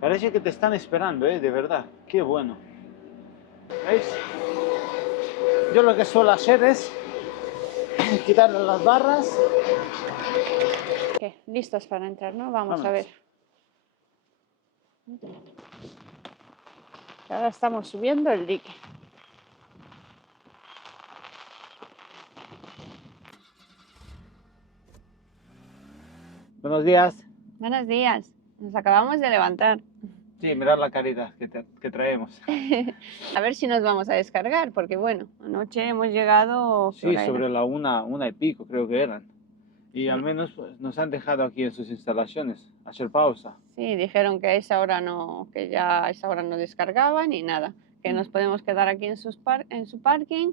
Parece que te están esperando, de verdad. Qué bueno. ¿Veis? Yo lo que suelo hacer es quitarle las barras. ¿Qué? ¿Listos para entrar, no? Vamos a Vámonos. ver. Ahora estamos subiendo el dique. Buenos días. Buenos días. Nos acabamos de levantar. Sí, mirad la carita que traemos. A ver si nos vamos a descargar, porque bueno, anoche hemos llegado... ¿qué Sí, hora era? sobre la una y pico creo que eran. Y Sí. al menos pues, nos han dejado aquí en sus instalaciones, a hacer pausa. Sí, dijeron que a esa hora no, que ya a esa hora no descargaban ni nada, que nos podemos quedar aquí en en su parking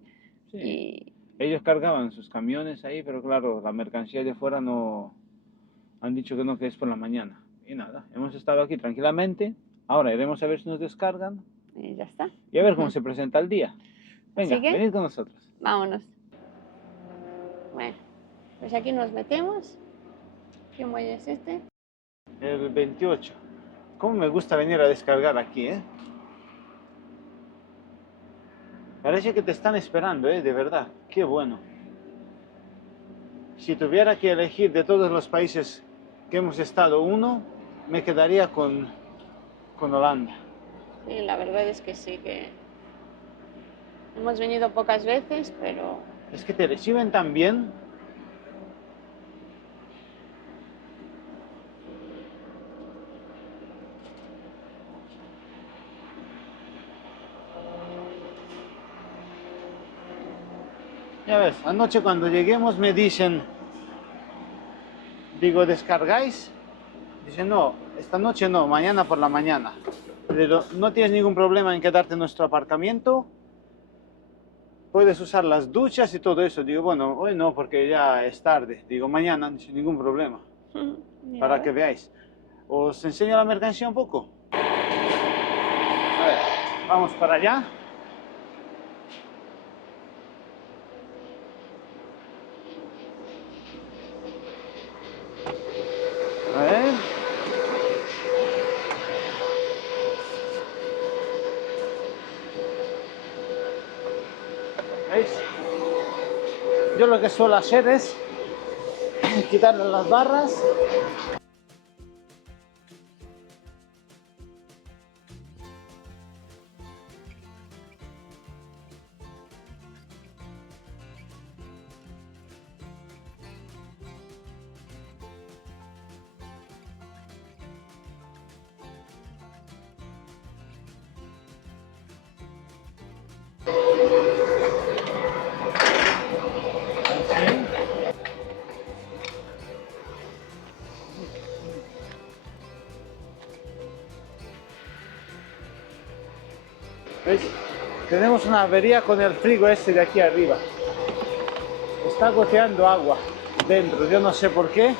Sí. y Ellos cargaban sus camiones ahí, pero claro, la mercancía de fuera no... Han dicho que no, que es por la mañana. Y nada, hemos estado aquí tranquilamente. Ahora iremos a ver si nos descargan ya está. y a ver cómo se presenta el día. Venga, Así que, venid con nosotros. vámonos. Bueno, pues aquí nos metemos. ¿Qué muelle es este? El 28. ¿Cómo me gusta venir a descargar aquí, Parece que te están esperando, de verdad. Qué bueno. Si tuviera que elegir de todos los países que hemos estado uno, me quedaría con Holanda. Sí, la verdad es que sí, que hemos venido pocas veces, pero Es que te reciben tan bien. Ya ves, anoche cuando lleguemos me dicen, digo, ¿descargáis? Dicen, no, esta noche no, mañana por la mañana. Pero no tienes ningún problema en quedarte en nuestro aparcamiento. Puedes usar las duchas y todo eso. Digo, bueno, hoy no porque ya es tarde. Digo, mañana sin ningún problema. Para que veáis. Os enseño la mercancía un poco. A ver, vamos para allá. A ver. ¿Veis? Yo lo que suelo hacer es quitarle las barras. ¿Veis? Tenemos una avería con el frigo este de aquí arriba. Está goteando agua dentro, yo no sé por qué.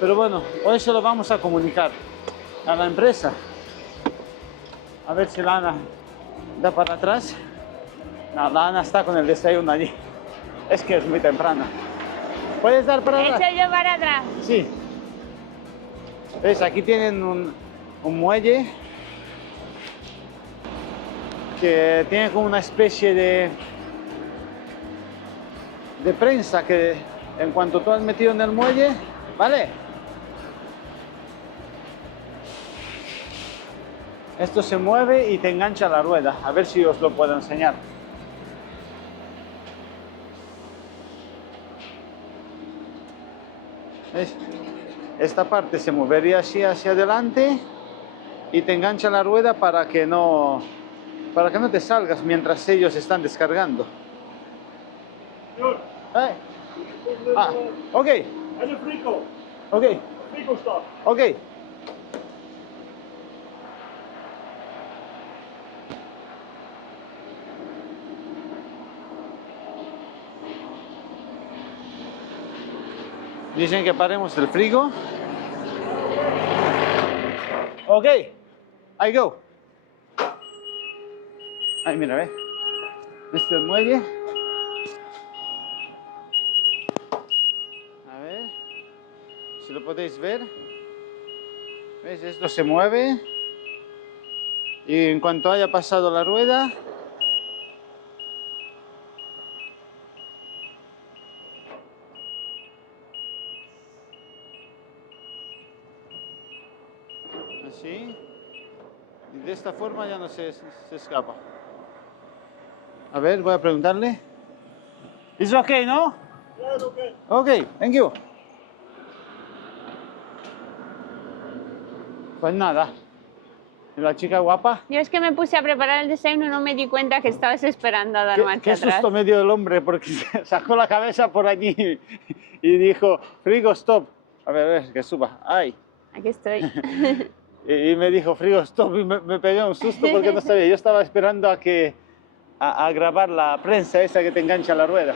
Pero bueno, hoy se lo vamos a comunicar a la empresa. A ver si la Ana da para atrás. No, la Ana está con el desayuno allí. Es que es muy temprano. ¿Puedes dar para atrás? echo yo para atrás. Sí. ¿Ves? Aquí tienen un muelle que tiene como una especie de prensa que en cuanto tú has metido en el muelle, ¿vale? Esto se mueve y te engancha la rueda. A ver si os lo puedo enseñar. ¿Ves? Esta parte se movería así hacia adelante y te engancha la rueda para que no te salgas mientras ellos están descargando. Ah, ok. Ok. Ok. Dicen que paremos el frigo. Ok. I go. Ahí mira, ve. Este es el muelle. A ver si lo podéis ver. ¿Ves? Esto se mueve y en cuanto haya pasado la rueda, así, y de esta forma ya no se escapa. A ver, voy a preguntarle. ¿Es okay, no? Yeah, okay. Ok, thank you. Pues nada, la chica guapa. Yo es que me puse a preparar el desayuno y no me di cuenta que estabas esperando a dar ¿Qué, marcha qué atrás. susto me dio el hombre? Porque sacó la cabeza por allí y dijo, frigo, stop. A ver, que suba. Ay. Aquí estoy. Y me dijo, frigo, stop. Y me pegué un susto porque no sabía. Yo estaba esperando a grabar la prensa esa que te engancha a la rueda.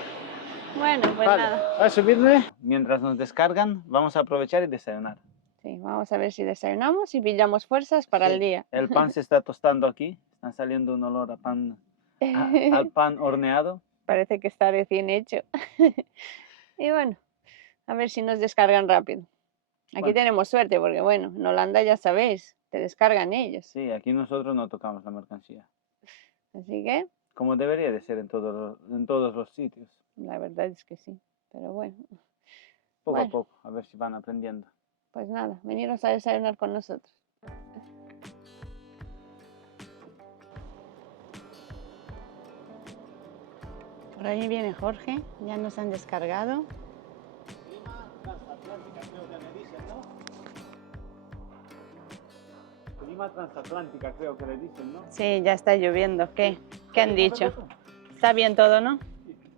Bueno, pues Vale, nada. ¿va a subirme? Mientras nos descargan, vamos a aprovechar y desayunar. Sí, vamos a ver si desayunamos y pillamos fuerzas para Sí, el día. El pan se está tostando aquí. Está saliendo un olor a pan, al pan horneado. Parece que está recién hecho. Y bueno, a ver si nos descargan rápido. Aquí Bueno. tenemos suerte porque, bueno, en Holanda ya sabéis, te descargan ellos. Sí, aquí nosotros no tocamos la mercancía. Así que, Como debería de ser en todos los sitios. la verdad es que sí. Pero bueno, Poco Bueno. a poco, a ver si van aprendiendo. pues nada, veniros a desayunar con nosotros. Por ahí viene Jorge, ya nos han descargado. Clima transatlántica, creo que le dicen, ¿no? Clima transatlántica, creo que le dicen, ¿no? Sí, ya está lloviendo. ¿Qué han dicho? Está bien todo, ¿no?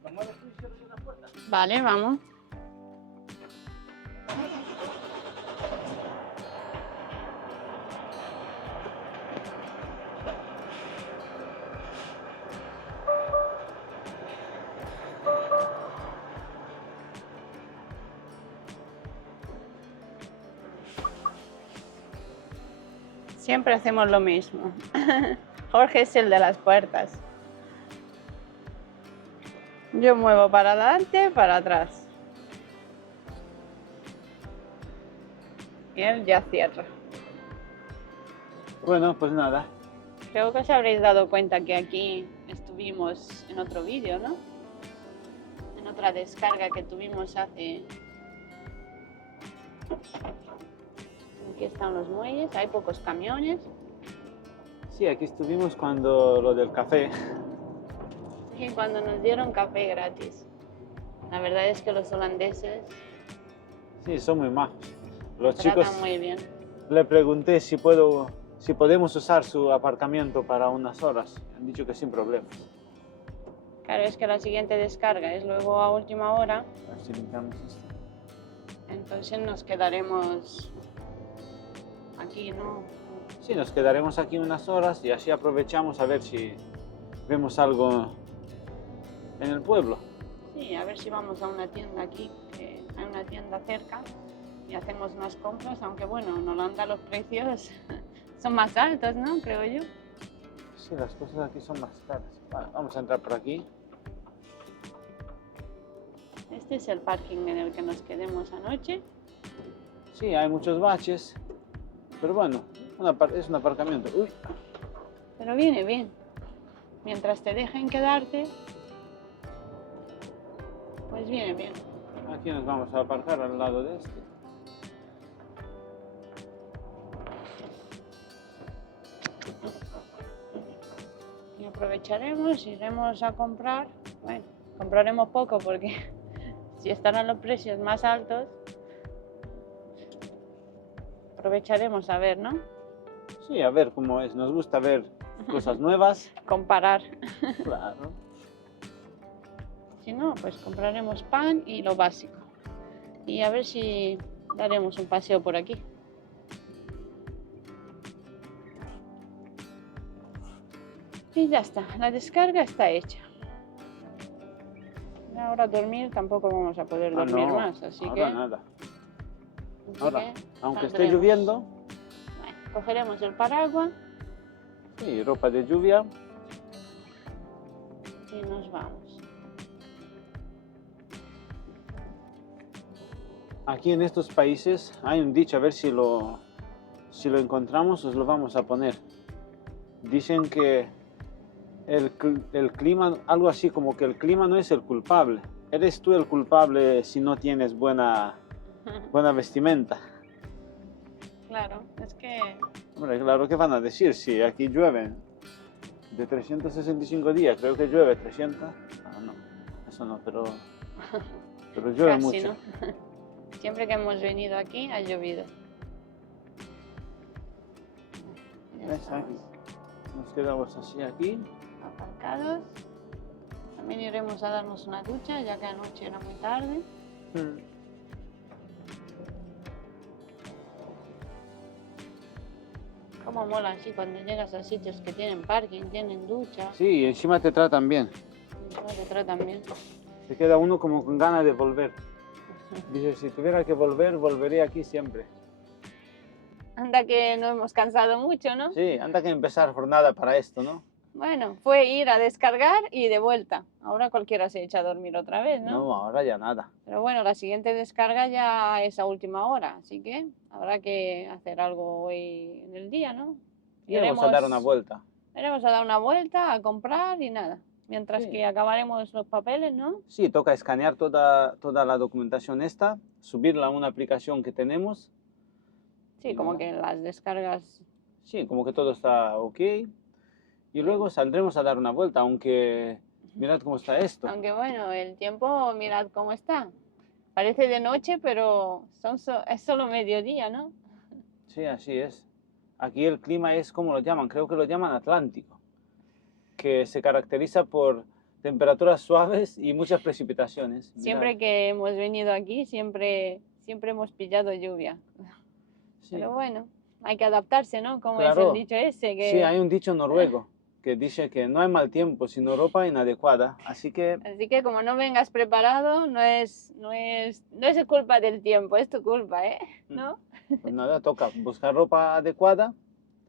¿Lo mueves tú y cierro yo la puerta? Vale, vamos. Siempre hacemos lo mismo. Jorge es el de las puertas. Yo muevo para adelante, para atrás. Y él ya cierra. Bueno, pues nada. Creo que os habréis dado cuenta que aquí estuvimos en otro vídeo, ¿no? En otra descarga que tuvimos hace... Aquí están los muelles, hay pocos camiones. Sí, aquí estuvimos cuando lo del café. Y cuando nos dieron café gratis. La verdad es que los holandeses Sí, son muy majos. Los tratan chicos, muy bien. le pregunté si podemos usar su aparcamiento para unas horas. Han dicho que sin problemas. Claro, es que la siguiente descarga es luego a última hora, A ver si limpiamos esto. entonces nos quedaremos aquí, ¿no? Sí, nos quedaremos aquí unas horas y así aprovechamos a ver si vemos algo en el pueblo. Sí, a ver si vamos a una tienda aquí, que hay una tienda cerca y hacemos unas compras, aunque bueno, en Holanda los precios son más altos, ¿no? Creo yo. Sí, las cosas aquí son más caras. Vale, vamos a entrar por aquí. Este es el parking en el que nos quedemos anoche. Sí, hay muchos baches, pero bueno, es un aparcamiento. Uy, Pero viene bien. Mientras te dejen quedarte, pues viene bien. aquí nos vamos a aparcar al lado de este. Y aprovecharemos, iremos a comprar. Bueno, compraremos poco porque si están a los precios más altos, aprovecharemos a ver, ¿no? Sí, a ver cómo es. Nos gusta ver cosas nuevas. Comparar. Claro. Si no, pues compraremos pan y lo básico. Y a ver si daremos un paseo por aquí. Y ya está, la descarga está hecha. Ahora dormir tampoco vamos a poder dormir no, más, así ahora que... nada. así Ahora, que aunque esté saldremos. lloviendo, Bueno, cogeremos el paraguas sí, ropa de lluvia. y nos vamos. Aquí en estos países hay un dicho, a ver si si lo encontramos os lo vamos a poner. Dicen que el clima, algo así como que el clima no es el culpable. Eres tú el culpable si no tienes buena vestimenta. Claro, es que... Hombre, claro que van a decir, si aquí llueve de 365 días, creo que llueve 300. Ah, no, eso no, pero llueve Casi, mucho. ¿no? Siempre que hemos venido aquí ha llovido. Ya ¿Ves? estamos Aquí. Nos quedamos así aquí. aparcados. También iremos a darnos una ducha, ya que anoche era muy tarde. Cómo mola así cuando llegas a sitios que tienen parking, tienen ducha. Sí, y encima te tratan bien. Te tratan bien. Se queda uno como con ganas de volver. Dice, si tuviera que volver, volvería aquí siempre. Anda que no hemos cansado mucho, ¿no? Sí, anda que empezar jornada para esto, ¿no? Bueno, fue ir a descargar y de vuelta. Ahora cualquiera se echa a dormir otra vez, ¿no? No, ahora ya nada. Pero bueno, la siguiente descarga ya es a última hora, así que habrá que hacer algo hoy en el día, ¿no? Iremos a dar una vuelta. Iremos a dar una vuelta, a comprar y nada. Mientras Sí. que acabaremos los papeles, ¿no? Sí, toca escanear toda la documentación esta, subirla a una aplicación que tenemos. Sí, como que las descargas... Sí, como que todo está ok. Y luego saldremos a dar una vuelta, aunque mirad cómo está esto. Aunque bueno, el tiempo, mirad cómo está. Parece de noche, pero es solo mediodía, ¿no? Sí, así es. Aquí el clima es, ¿cómo lo llaman? Creo que lo llaman Atlántico, que se caracteriza por temperaturas suaves y muchas precipitaciones. Siempre Mirad. que hemos venido aquí, siempre hemos pillado lluvia. Sí. Pero bueno, hay que adaptarse, ¿no? Como Claro. es el dicho ese. Que... Sí, hay un dicho noruego que dice que no hay mal tiempo, sino ropa inadecuada. Así que como no vengas preparado, no es culpa del tiempo, es tu culpa, ¿eh? ¿No? pues nada, toca buscar ropa adecuada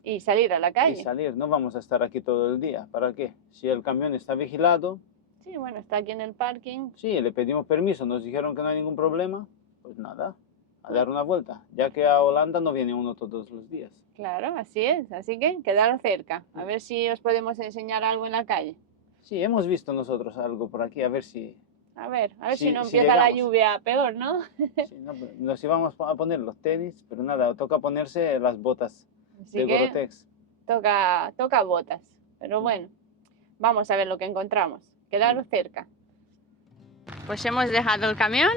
Y salir a la y calle. salir. No vamos a estar aquí todo el día. ¿Para qué? Si el camión está vigilado, Sí, bueno, está aquí en el parking. sí, le pedimos permiso, nos dijeron que no hay ningún problema, pues nada, a dar una vuelta, ya que a Holanda no viene uno todos los días. Claro, así es. Así que quedaros cerca. A ver si os podemos enseñar algo en la calle. Sí, hemos visto nosotros algo por aquí, a ver si... A ver Sí, si no si empieza la llegamos. lluvia peor, ¿no? sí, no, nos íbamos a poner los tenis, pero nada, toca ponerse las botas Así de que Gore-Tex. toca botas. Pero bueno, vamos a ver lo que encontramos. Quedaros cerca. Pues hemos dejado el camión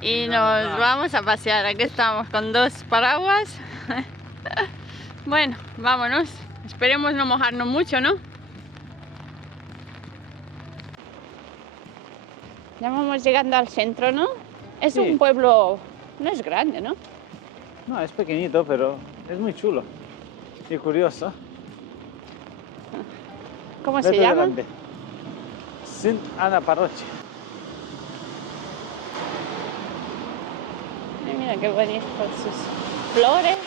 y nos vamos a pasear. Aquí estamos con 2 paraguas. Bueno, vámonos. Esperemos no mojarnos mucho, ¿no? Ya vamos llegando al centro, ¿no? Es Sí. un pueblo... No es grande, ¿no? No, es pequeñito, pero es muy chulo y curioso. ¿Cómo se Vete llama? delante. Sint Ana Parroche. Ay, mira qué bonito con sus flores.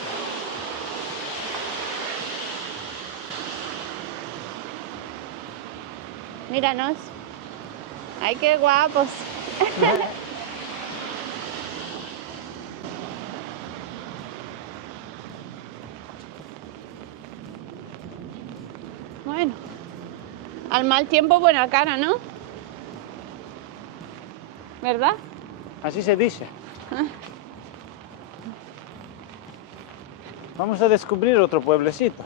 Míranos. Ay, qué guapos. Bueno, al mal tiempo buena cara, ¿no? ¿Verdad? Así se dice. Vamos a descubrir otro pueblecito.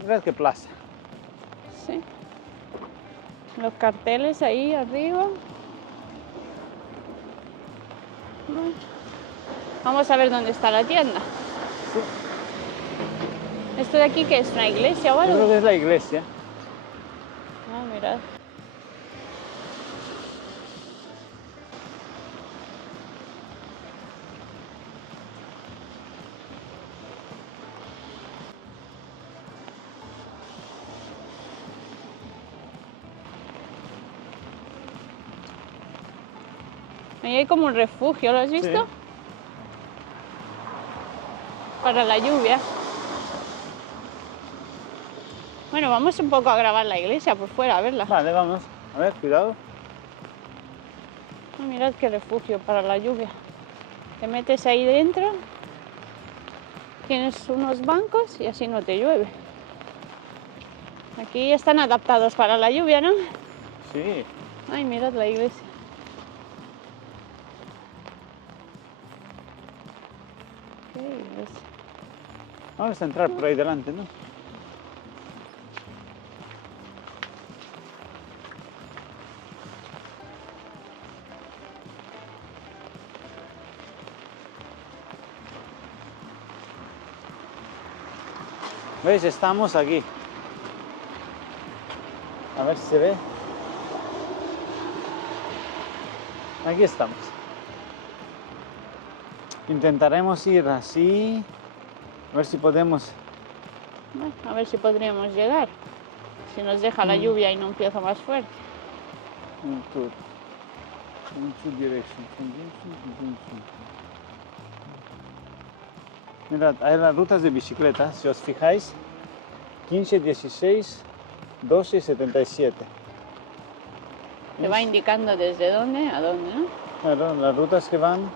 Mirad qué plaza. Sí. Los carteles ahí arriba. Bueno, vamos a ver dónde está la tienda. Sí. ¿Esto de aquí qué es? ¿Una iglesia o Yo creo algo? que es la iglesia. Ah, mirad. Ahí hay como un refugio, ¿lo has visto? Sí. Para la lluvia. Bueno, vamos un poco a grabar la iglesia por fuera, a verla. Vale, vamos. A ver, cuidado. Mirad qué refugio para la lluvia. Te metes ahí dentro, tienes unos bancos y así no te llueve. Aquí están adaptados para la lluvia, ¿no? Sí. Ay, mirad la iglesia. ¿Qué iglesia? Vamos a entrar por ahí delante, ¿no? ¿Veis? Estamos aquí. A ver si se ve. Aquí estamos. Intentaremos ir así. A ver si podemos. Bueno, a ver si podríamos llegar. Si nos deja la lluvia y no empieza más fuerte. Mirad, hay las rutas de bicicleta, si os fijáis, 15, 16, 12 y 77. Te va indicando desde dónde a dónde, ¿no? Claro, las rutas que van.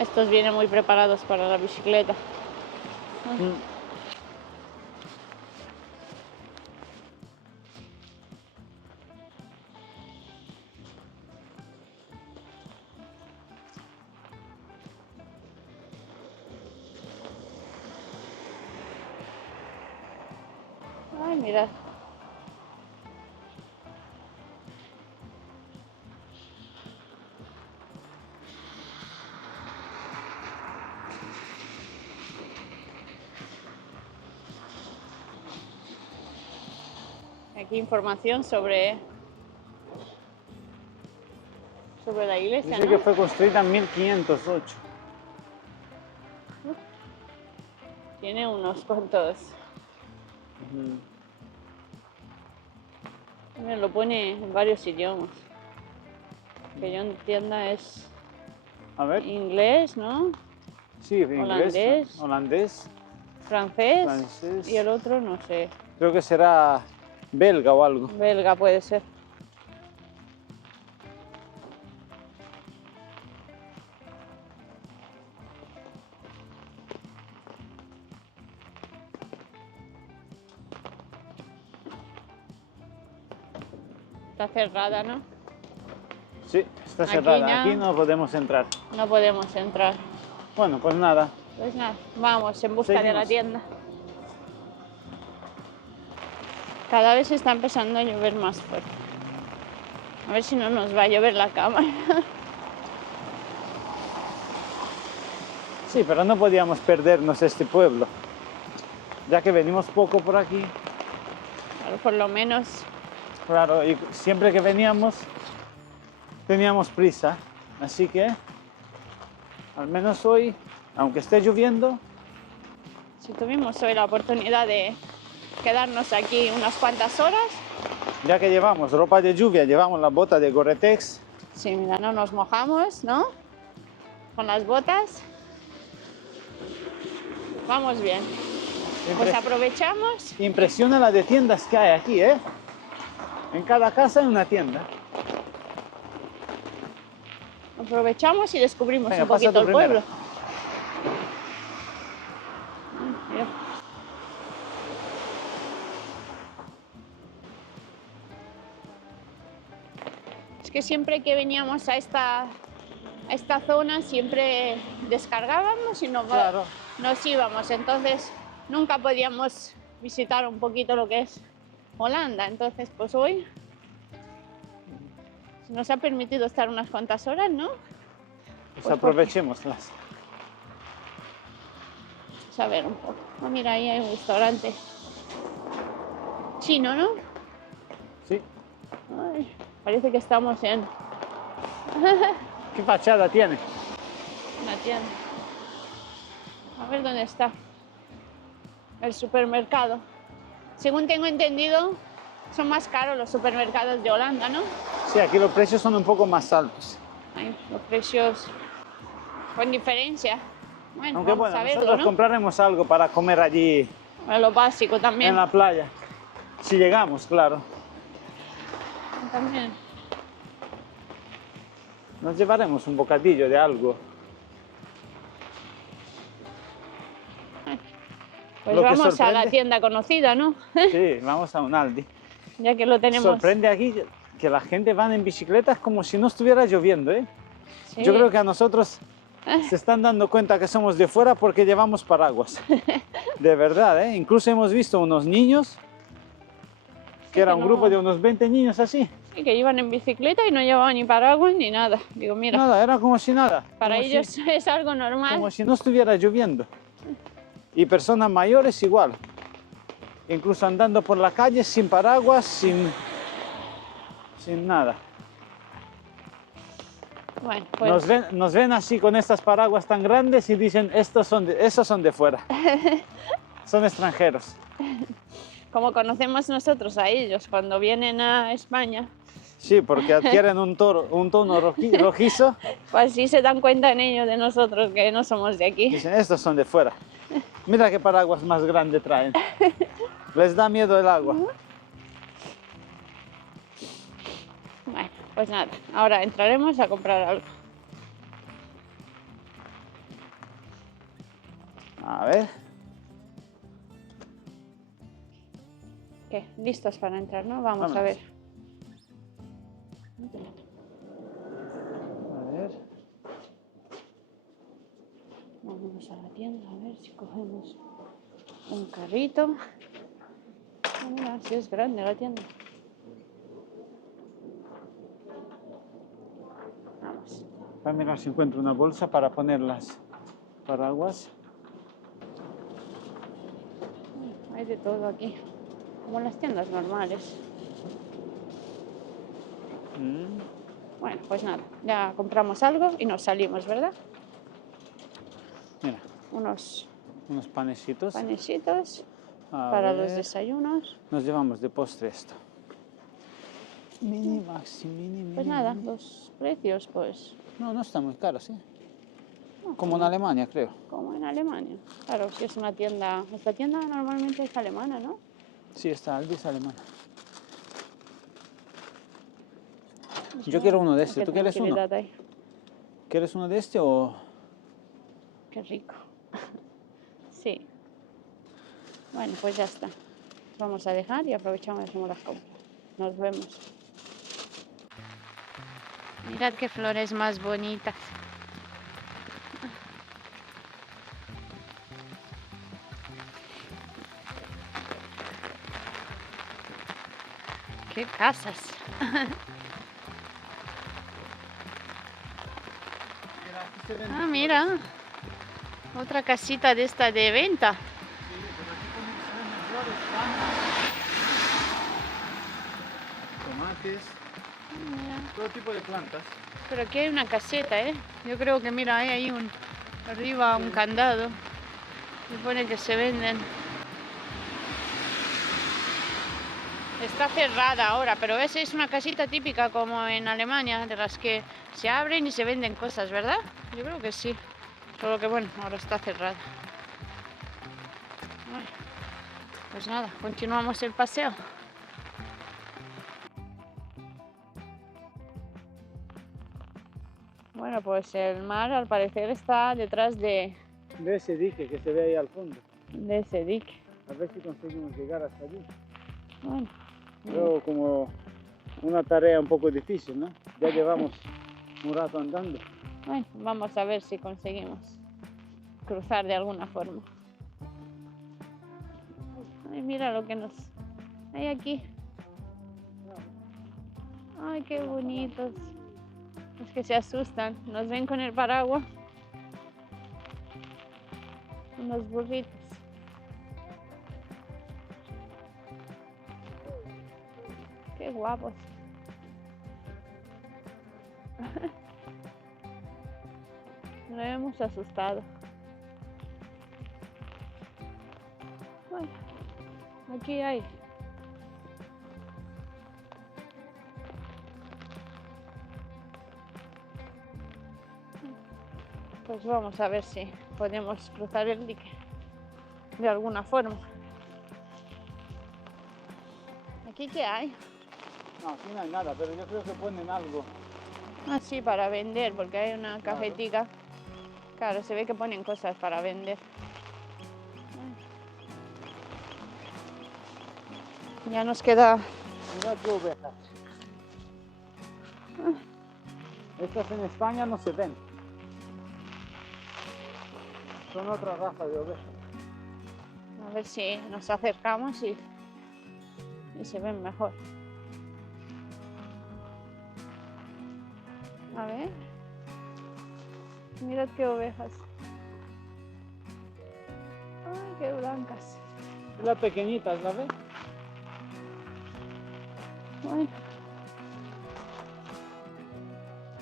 Estos vienen muy preparados para la bicicleta. Ay, mirad. Aquí información sobre la iglesia, Dice ¿no? que fue construida en 1508. Tiene unos cuantos. Me lo pone en varios idiomas. Que yo entienda es A ver. inglés, ¿no? Sí, inglés, holandés, Francés. francés. Y el otro no sé. Creo que será belga o algo. Belga puede ser. Está cerrada, ¿no? Sí, está Aquí cerrada. ya. Aquí no podemos entrar. No podemos entrar. Bueno, pues nada. Pues nada, vamos en busca de la Seguimos. tienda. Cada vez está empezando a llover más fuerte. A ver si no nos va a llover la cámara. Sí, pero no podíamos perdernos este pueblo. Ya que venimos poco por aquí. Claro, por lo menos. Claro, y siempre que veníamos teníamos prisa. Así que, al menos hoy, aunque esté lloviendo, Si tuvimos hoy la oportunidad de quedarnos aquí unas cuantas horas. ya que llevamos ropa de lluvia, llevamos la bota de Gore-Tex. Sí, mira, no nos mojamos, ¿no? Con las botas. Vamos bien. Pues aprovechamos. Impresiona la de tiendas que hay aquí, ¿eh? En cada casa hay una tienda. Aprovechamos y descubrimos Venga, un pasa poquito tú el primero. pueblo. Mira. Es que siempre que veníamos a esta zona siempre descargábamos y Claro. nos íbamos. Entonces nunca podíamos visitar un poquito lo que es Holanda. Entonces pues hoy nos ha permitido estar unas cuantas horas, ¿no? Pues aprovechémoslas. Vamos a ver un poco. Ah, mira, ahí hay un restaurante chino, ¿no? Sí. Ay, parece que estamos en ¿Qué fachada tiene? una tienda. A ver dónde está el supermercado. Según tengo entendido, son más caros los supermercados de Holanda, ¿no? Sí, aquí los precios son un poco más altos. Ay, los precios con diferencia. Bueno, Aunque vamos bueno, a verlo, nosotros ¿no? compraremos algo para comer allí Bueno, lo básico también. en la playa. Si llegamos, claro. También. Nos llevaremos un bocadillo de algo. Pues Lo que vamos a la sorprende- tienda conocida, ¿no? Sí, vamos a un Aldi. Ya que lo tenemos. Sorprende aquí que la gente va en bicicletas como si no estuviera lloviendo, ¿eh? Sí. Yo creo que a nosotros se están dando cuenta que somos de fuera porque llevamos paraguas. De verdad, ¿eh? Incluso hemos visto unos niños, que era que un no- grupo de unos 20 niños así. Sí, que iban en bicicleta y no llevaban ni paraguas ni nada. Digo, mira, Nada, era como si nada. para como ellos si- es algo normal. como si no estuviera lloviendo. Y personas mayores igual. Incluso andando por la calle sin paraguas, sin nada. Bueno, pues Nos ven así con estas paraguas tan grandes y dicen, esos son de fuera. Son extranjeros. como conocemos nosotros a ellos cuando vienen a España, Sí, porque adquieren un tono rojizo. pues sí se dan cuenta en ellos de nosotros que no somos de aquí. Dicen, estos son de fuera. Mira qué paraguas más grande traen. Les da miedo el agua. Bueno, pues nada, ahora entraremos a comprar algo. A ver. ¿Qué? ¿Listos para entrar, no? Vamos a Vámonos. ver. A ver. Vámonos a la tienda a ver si cogemos un carrito. Ah, mira, sí es grande la tienda. Vamos. Voy a mirar si encuentro una bolsa para poner las paraguas. Hay de todo aquí, como en las tiendas normales. Bueno, pues nada, ya compramos algo y nos salimos, ¿verdad? Mira, Unos unos panecitos. panecitos A para los ver. desayunos. Nos llevamos de postre esto. Mini, maxi, mini, Pues mini, nada, mini. los precios, pues No están muy caros, ¿eh? no, Como en Alemania, creo. como en Alemania. Claro, si es una tienda, esta tienda normalmente es alemana, ¿no? Sí, está Aldi, es alemana. Pues Yo nada, quiero uno de qué este. ¿Tú quieres uno? tranquilidad hay. ¿Quieres uno de este o...? Qué rico. Sí. Bueno, pues ya está. Vamos a dejar y aprovechamos y hacemos las compras. Nos vemos. Mirad qué flores más bonitas. Qué casas. Ah, mira. Otra casita de esta de venta. Tomates, Mira. todo tipo de plantas. Pero aquí hay una caseta, ¿eh? Yo creo que, mira, hay ahí arriba un candado. Y pone que se venden. Está cerrada ahora, pero esa es una casita típica como en Alemania, de las que se abren y se venden cosas, ¿verdad? Yo creo que sí. Solo que bueno, ahora está cerrada. Ay, pues nada, continuamos el paseo. Bueno, pues el mar al parecer está detrás de De ese dique que se ve ahí al fondo. ese dique. A ver si conseguimos llegar hasta allí. Bueno, Veo como una tarea un poco difícil, ¿no? Ya llevamos un rato andando. bueno, vamos a ver si conseguimos cruzar de alguna forma. Ay, mira lo que nos hay aquí. Ay, qué bonitos. Es que se asustan, nos ven con el paraguas. Unos burritos. Qué guapos. Lo hemos asustado. Ay, aquí hay. Pues vamos a ver si podemos cruzar el dique de alguna forma. ¿Aquí qué hay? No, aquí no hay nada, pero yo creo que ponen algo Así para vender, porque hay una Claro. cafetica. Claro, se ve que ponen cosas para vender. Ya nos queda... Mira qué ovejas. Estas en España no se ven. Son otra raza de ovejas. A ver si nos acercamos y se ven mejor. A ver. Mirad qué ovejas. Ay, qué blancas. Las pequeñitas, ¿la ves? Bueno.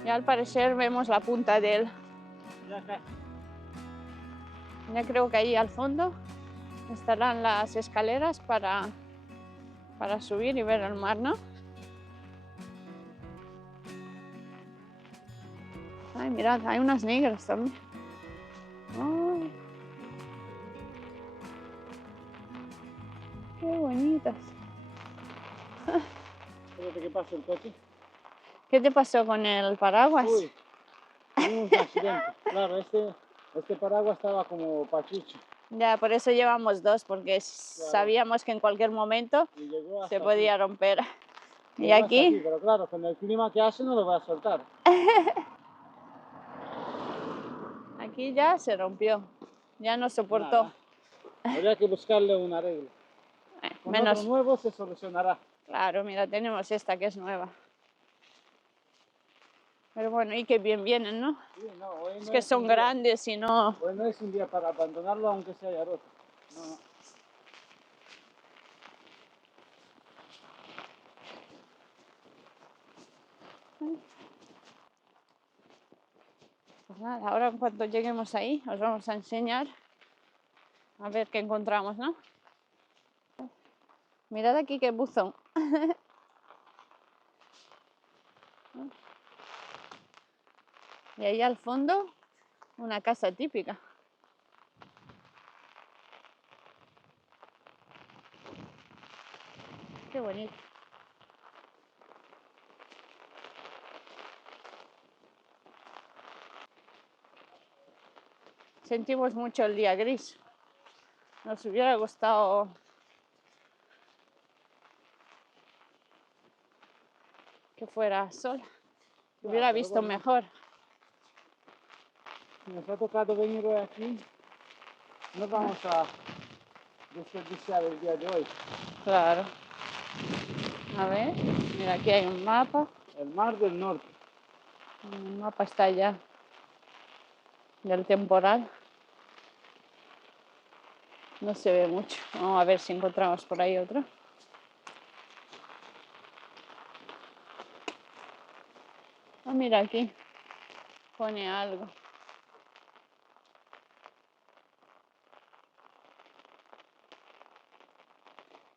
Ya al parecer vemos la punta del... Ya casi. Ya creo que ahí al fondo estarán las escaleras para subir y ver el mar, ¿no? Ay, mirad, hay unas negras también. Ay, qué bonitas. Espérate que pase el coche. ¿Qué te pasó con el paraguas? Uy, tuvimos un accidente. Claro, este paraguas estaba como pachucho. Ya, por eso llevamos dos, porque sabíamos que en cualquier momento Y llegó hasta se podía romper. aquí. Y Llegó hasta aquí, aquí, pero claro, con el clima que hace no lo voy a soltar. aquí ya se rompió. Ya no soportó. Nada. Habría que buscarle un arreglo. Con otro Menos, nuevo se solucionará. claro, mira, tenemos esta que es nueva. Pero bueno, y que bien vienen, ¿no? Sí, no, hoy Es no que es son un día- grandes y no... Hoy no es un día para abandonarlo aunque se haya roto. No. Pues nada, ahora en cuanto lleguemos ahí, os vamos a enseñar a ver qué encontramos, ¿no? Mirad aquí qué buzón. Y ahí al fondo, una casa típica. Qué bonito. Sentimos mucho el día gris. Nos hubiera gustado que fuera sol. Hubiera pero visto bueno, mejor. si nos ha tocado venir hoy aquí, no vamos a desperdiciar el día de hoy. Claro. A ver, mira, aquí hay un mapa. El mar del norte. El mapa está allá del temporal. No se ve mucho. Vamos a ver si encontramos por ahí otro. Ah, mira aquí. Pone algo.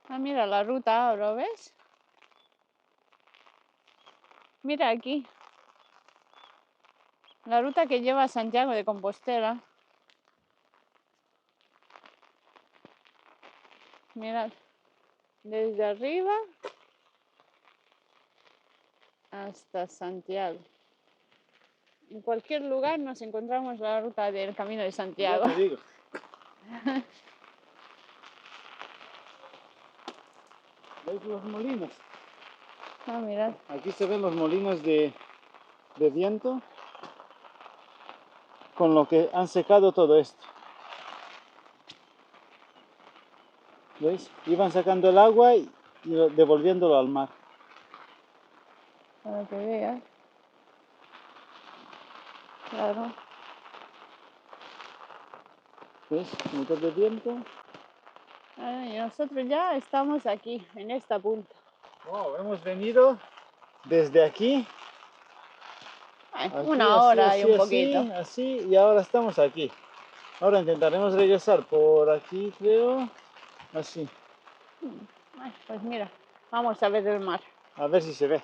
Ah, mira la ruta ahora, ¿ves? Mira aquí. La ruta que lleva a Santiago de Compostela. Mirad. Desde arriba hasta Santiago. En cualquier lugar nos encontramos la ruta del Camino de Ya Santiago. te digo. ¿Veis los molinos? Ah, mirad. Aquí se ven los molinos de viento con lo que han secado todo esto. ¿Veis? Iban sacando el agua y devolviéndolo al mar. Para que veas. Claro. ¿Ves? Motor de viento. Ah, y nosotros ya estamos aquí, en esta punta. Wow, hemos venido desde aquí, aquí, Una así, hora y así, un poquito. así, así, y ahora estamos aquí. Ahora intentaremos regresar por aquí, creo, así, Ay, pues mira, vamos a ver el mar. a ver si se ve.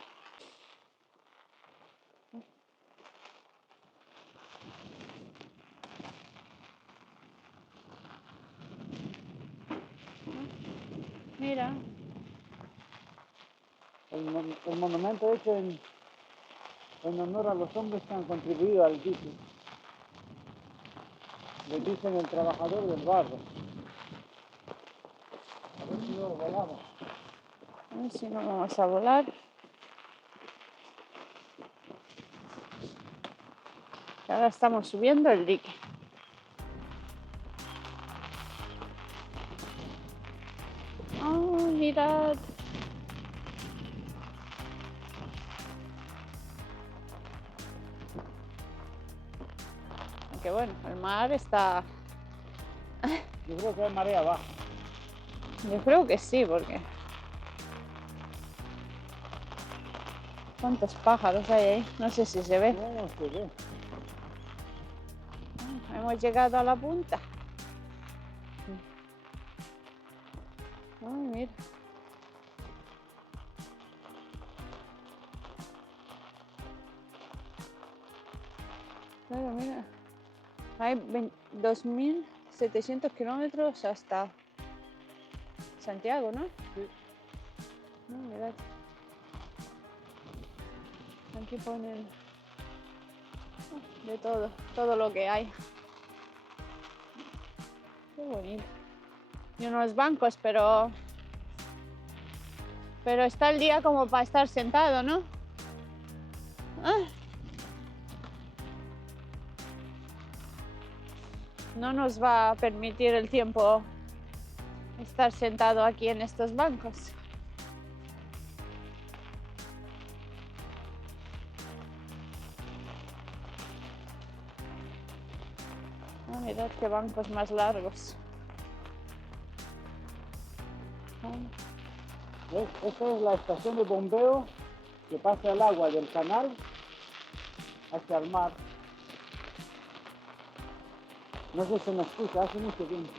Mira, El monumento hecho en honor a los hombres que han contribuido al dique. Le dicen el trabajador del barro. A ver si luego volamos. A ver si no vamos a volar. Ahora estamos subiendo el dique. ¡Oh, mirad! Aunque bueno, el mar está... Yo creo que hay marea baja. Yo creo que sí, porque... ¿Cuántos pájaros hay ahí? No sé si se ve. No se ve. Hemos llegado a la punta. Ay, mira. Claro, mira. Hay 2.700 kilómetros hasta Santiago, ¿no? Sí. No, mirad. Aquí ponen de todo lo que hay. Qué bonito. Y unos bancos, pero está el día como para estar sentado, ¿no? Ah. No nos va a permitir el tiempo estar sentado aquí en estos bancos. Oh, mirad qué bancos más largos. ¿Ves? Esta es la estación de bombeo que pasa el agua del canal hacia el mar. No sé si me escucha, hace mucho tiempo.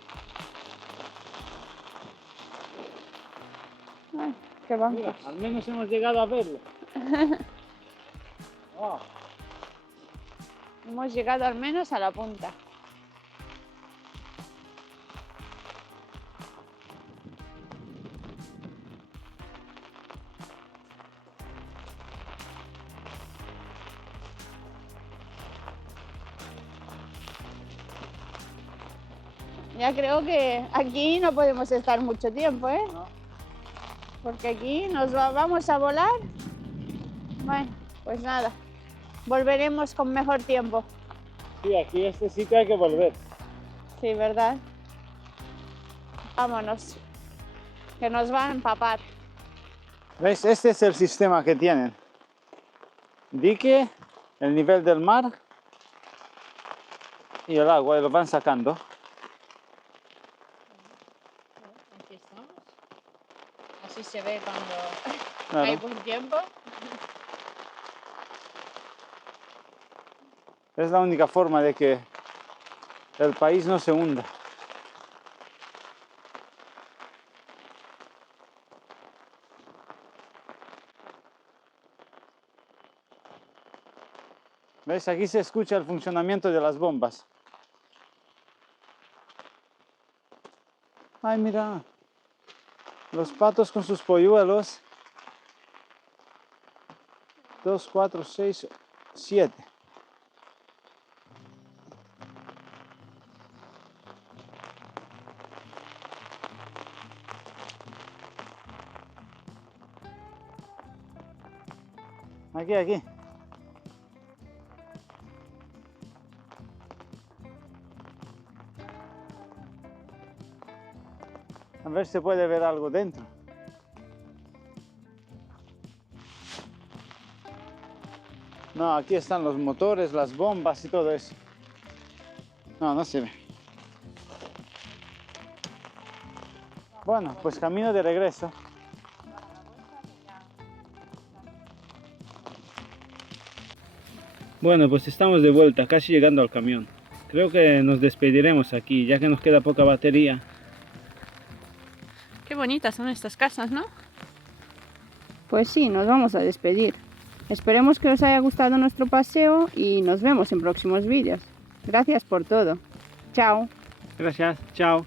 Ay, qué bancos. Mira, al menos hemos llegado a verlo. Wow. Hemos llegado al menos a la punta. Ya creo que aquí no podemos estar mucho tiempo, ¿eh? No. Porque aquí vamos a volar. Bueno, pues nada, volveremos con mejor tiempo. Sí, aquí este sitio hay que volver. Sí, ¿verdad? Vámonos, que nos va a empapar. ¿Ves? Este es el sistema que tienen. Dique, el nivel del mar y el agua, y lo van sacando. Aquí estamos. Así se ve cuando Claro. hay buen tiempo. Es la única forma de que el país no se hunda. ¿Ves? Aquí se escucha el funcionamiento de las bombas. Ay, mira. Los patos con sus polluelos. 2, 4, 6, 7. Aquí, aquí. A ver si se puede ver algo dentro. No, aquí están los motores, las bombas y todo eso. No, no se ve. Bueno, pues camino de regreso. Bueno, pues estamos de vuelta, casi llegando al camión. Creo que nos despediremos aquí, ya que nos queda poca batería. Qué bonitas son estas casas, ¿no? Pues sí, nos vamos a despedir. Esperemos que os haya gustado nuestro paseo y nos vemos en próximos vídeos. Gracias por todo. Chao. Gracias, chao.